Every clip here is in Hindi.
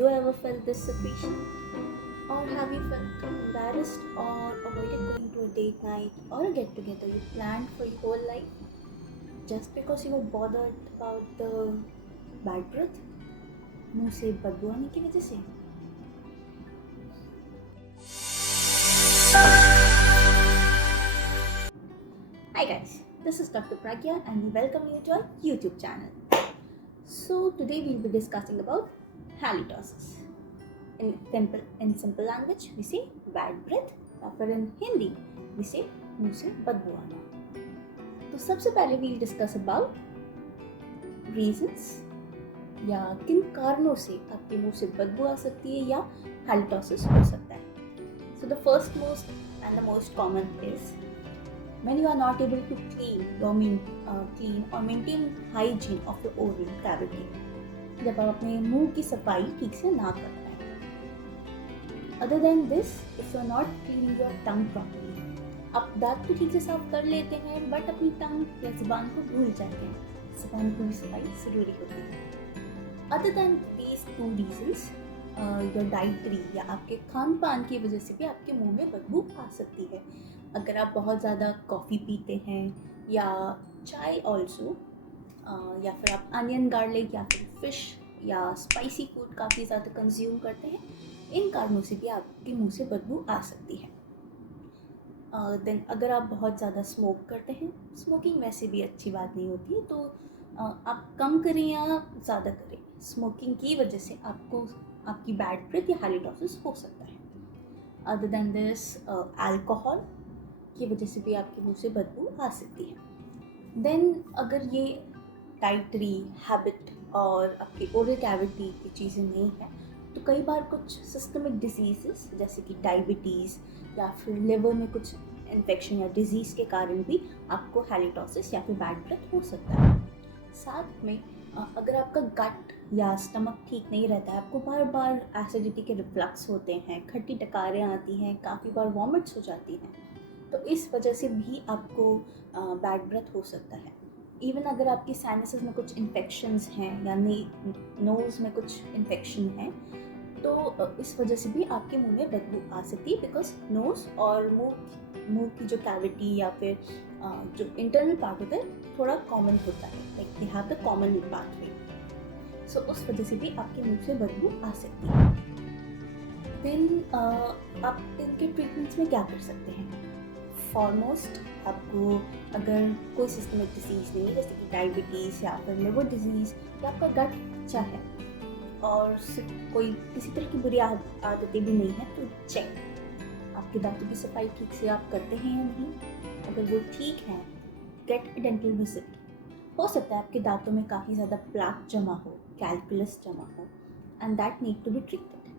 you ever felt this situation? Or have you felt embarrassed or avoided going to a date night or a get together you planned for your whole life just because you were bothered about the bad breath? मुंह से बदबू आने की वजह से? Hi guys, this is Dr. Pragya and we welcome you to our YouTube channel. So today we'll be discussing about halitosis. In simple language we say bad breath या फिर in Hindi we say मुंह से बदबू आना. तो सबसे पहले we'll discuss about reasons या किन कारणों से आपके मुंह से बदबू आ सकती है या halitosis हो सकता है. So the first most and the most common is when you are not able to clean or maintain hygiene of your oral cavity. जब आप अपने मुंह की सफाई ठीक से ना कर पाए. Other than this, if you are not cleaning your tongue properly, आप दांत तो ठीक से साफ कर लेते हैं बट अपनी टंग या जुबान को भूल जाते हैं. जुबान की भी सफाई जरूरी होती है. Other than these two reasons, your dietary या आपके खान पान की वजह से भी आपके मुंह में बदबू आ सकती है. अगर आप बहुत ज़्यादा कॉफ़ी पीते हैं या चाय ऑल्सो या फिर आप अनियन गार्लिक या फिर फिश या स्पाइसी फूड काफ़ी ज़्यादा कंज्यूम करते हैं, इन कारणों से भी आपके मुंह से बदबू आ सकती है. देन अगर आप बहुत ज़्यादा स्मोक करते हैं, स्मोकिंग वैसे भी अच्छी बात नहीं होती है, तो आप कम करें या ज़्यादा करें, स्मोकिंग की वजह से आपको आपकी बैड ब्रेथ या हाइलिटोसिस हो सकता है. अदर देन दिस अल्कोहल की वजह से भी आपके मुंह से बदबू आ सकती है. देन अगर ये डाइटरी हैबिट और आपकी ओरल कैविटी की चीज़ें नहीं हैं, तो कई बार कुछ सिस्टमिक डिजीज़ जैसे कि डायबिटीज़ या फिर लिवर में कुछ इन्फेक्शन या डिजीज़ के कारण भी आपको हाइलिटोसिस या फिर बैड ब्रेथ हो सकता है. साथ में अगर आपका गट या स्टमक ठीक नहीं रहता है, आपको बार बार एसिडिटी के रिफ्लक्स होते हैं, खट्टी डकारें आती हैं, काफ़ी बार वॉमिट्स हो जाती हैं, तो इस वजह से भी आपको बैड ब्रेथ हो सकता है. इवन अगर आपकी साइनसेस में कुछ इन्फेक्शंस हैं या नोज़ में कुछ इन्फेक्शन है, तो इस वजह से भी आपके मुंह में बदबू आ सकती है. बिकॉज नोज़ और मुंह की जो कैविटी या फिर जो इंटरनल पार्ट होता है थोड़ा कॉमन होता है, like they have the common pathway. So उस वजह से भी आपके मुंह से बदबू आ सकती है. देन आप इनके ट्रीटमेंट्स में क्या कर सकते हैं? फॉरमोस्ट आपको अगर कोई सिस्टमिक डिजीज़ नहीं है जैसे कि डायबिटीज़ या फिर लिवर डिजीज़ या आपका गट अच्छा है और कोई किसी तरह की बुरी आदतें भी नहीं है, तो चेक आपके दांतों की सफाई ठीक से आप करते हैं या नहीं. अगर वो ठीक है, गेट अ डेंटल विजिट. हो सकता है आपके दांतों में काफ़ी ज़्यादा प्लाक जमा हो, कैल्कुलस जमा हो, and that need to be treated.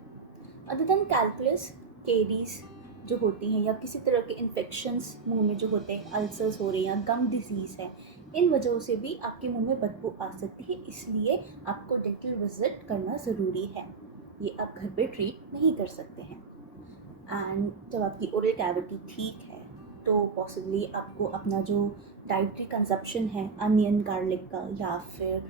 Other than calculus, carries जो होती हैं या किसी तरह के इन्फेक्शंस मुंह में जो होते हैं, अल्सर्स हो रही हैं या गम डिजीज़ है, इन वजहों से भी आपके मुंह में बदबू आ सकती है. इसलिए आपको डेंटल विजिट करना ज़रूरी है. ये आप घर पे ट्रीट नहीं कर सकते हैं. एंड जब आपकी ओरल कैविटी ठीक है तो पॉसिबली आपको अपना जो डाइटरी कंजप्शन है अनियन गार्लिक का या फिर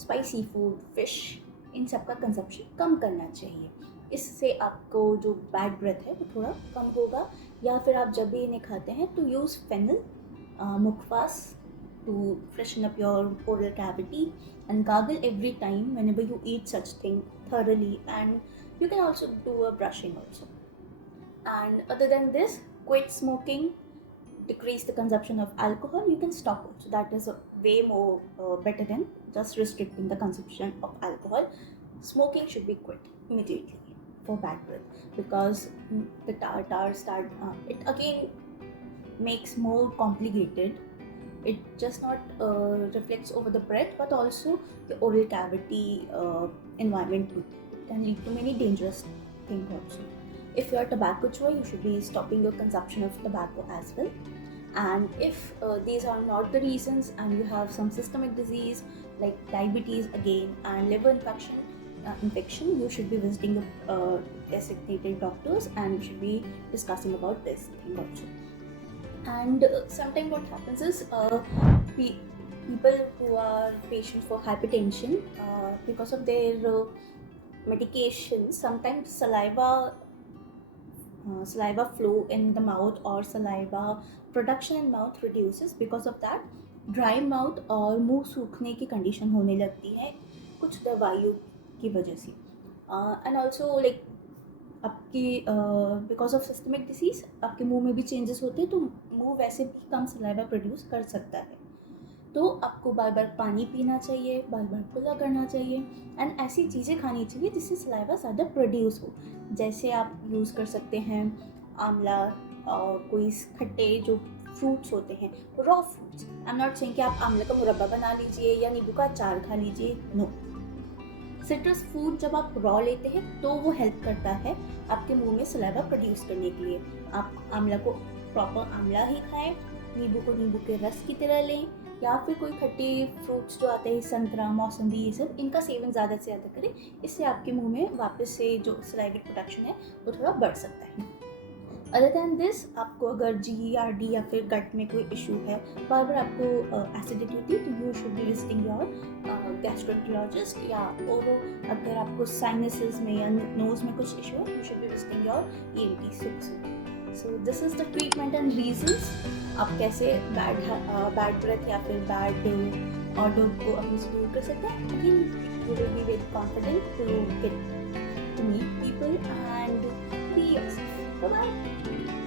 स्पाइसी फूड, फिश, इन सब का कंजप्शन कम करना चाहिए. इससे आपको जो बैड ब्रेथ है वो थोड़ा कम होगा. या फिर आप जब भी इन्हें खाते हैं तो यूज़ फेनल मुखवास to freshen up your oral cavity and gargle every time whenever you eat such thing thoroughly, and you can also do a brushing also. And other than this, quit smoking, decrease the consumption of alcohol. You can stop it, so that is way more better than just restricting the consumption of alcohol. Smoking should be quit immediately for bad breath, because the tar start it again makes more complicated. It just not reflects over the breath but also the oral cavity environment too. It can lead to many dangerous things also. If you are tobacco chewer, you should be stopping your consumption of tobacco as well. And if these are not the reasons and you have some systemic disease like diabetes again and liver infection, you should be visiting the designated doctors and you should be discussing about this thing also. And sometimes what happens is people who are patients for hypertension, because of their medication, sometimes saliva flow in the mouth or saliva production in mouth reduces. Because of that dry mouth और मुंह सूखने की कंडीशन होने लगती है कुछ दवाइयों की वजह से. एंड ऑल्सो लाइक आपकी बिकॉज ऑफ सिस्टमिक डिसीज आपके मुंह में भी चेंजेस होते हैं, तो मुंह वैसे भी कम सलाइवा प्रोड्यूस कर सकता है. तो आपको बार बार पानी पीना चाहिए, बार बार कुल्ला करना चाहिए एंड ऐसी चीज़ें खानी चाहिए जिससे सलाइवा ज़्यादा प्रोड्यूस हो. जैसे आप यूज़ कर सकते हैं आंवला और कोई खट्टे जो फ्रूट्स होते हैं, raw fruits. I am not saying कि आप आंवले का मुरब्बा बना लीजिए या नींबू का अचार खा लीजिए, नो. सिट्रस फूड जब आप रॉ लेते हैं तो वो हेल्प करता है आपके मुंह में सलाइवा प्रोड्यूस करने के लिए. आप आंवला को प्रॉपर आंवला ही खाएं, नींबू को नींबू के रस की तरह लें, या फिर कोई खट्टे फ्रूट्स जो आते हैं संतरा, मौसम्बी, ये सब इनका सेवन ज़्यादा से ज़्यादा करें. इससे आपके मुंह में वापस से जो सलाइवा प्रोडक्शन है वो थोड़ा बढ़ सकता है. अदर दैन दिस, आपको अगर GERD या फिर गट में कोई इशू है, बार बार आपको एसिडिटी होती है, तो you should be visiting your gastroenterologist. या और अगर आपको साइनसेस में या नोज में कुछ इशू है, you should be visiting your ENT soon. So this is the treatment and reasons. आप कैसे बैड ब्रेथ या फिर बैड ऑडर को अपने से दूर कर सकते हैं. Again you will be very confident to get to meet people and be yourself. Bye bye.